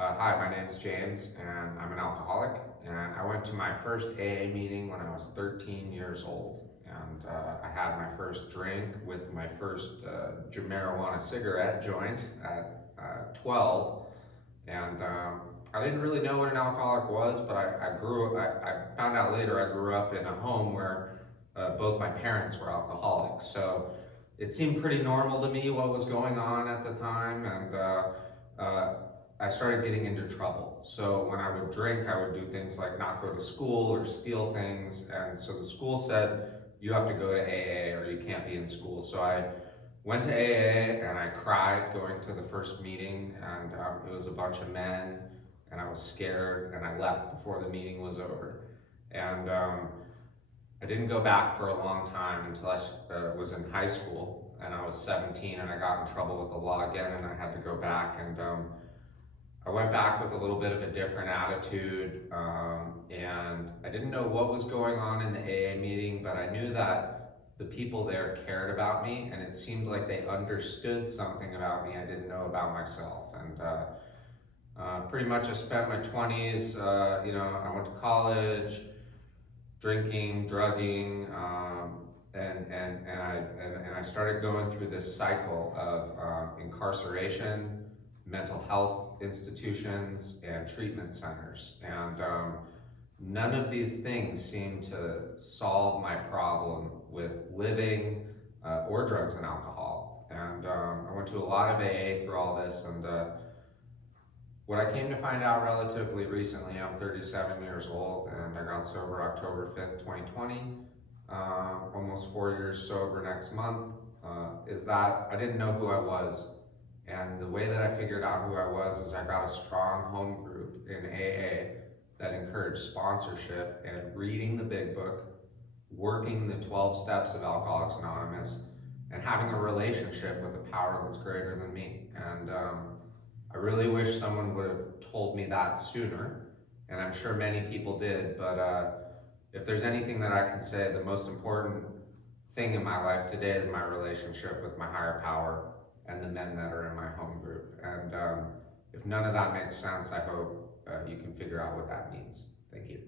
Hi, my name's James, and I'm an alcoholic. And I went to my first AA meeting when I was 13 years old. And I had my first drink with my first marijuana cigarette joint at 12. And I didn't really know what an alcoholic was, but I found out later I grew up in a home where both my parents were alcoholics. So it seemed pretty normal to me what was going on at the time. And I started getting into trouble. So when I would drink, I would do things like not go to school or steal things. And so the school said, you have to go to AA or you can't be in school. So I went to AA and I cried going to the first meeting. And it was a bunch of men and I was scared and I left before the meeting was over. And I didn't go back for a long time until I was in high school and I was 17 and I got in trouble with the law again and I had to go back. And I went back with a little bit of a different attitude, and I didn't know what was going on in the AA meeting, but I knew that the people there cared about me, and it seemed like they understood something about me I didn't know about myself. And pretty much I spent my 20s, I went to college, drinking, drugging, and I started going through this cycle of incarceration, mental health institutions, and treatment centers. And none of these things seemed to solve my problem with living or drugs and alcohol. And I went to a lot of AA through all this, and what I came to find out relatively recently, I'm 37 years old, and I got sober October 5th, 2020, almost 4 years sober next month, is that I didn't know who I was. And the way that I figured out who I was is I got a strong home group in AA that encouraged sponsorship and reading the big book, working the 12 steps of Alcoholics Anonymous, and having a relationship with a power that's greater than me. And I really wish someone would have told me that sooner, and I'm sure many people did, but if there's anything that I can say, the most important thing in my life today is my relationship with my higher power and the men that are in my home group. And if none of that makes sense, I hope you can figure out what that means. Thank you.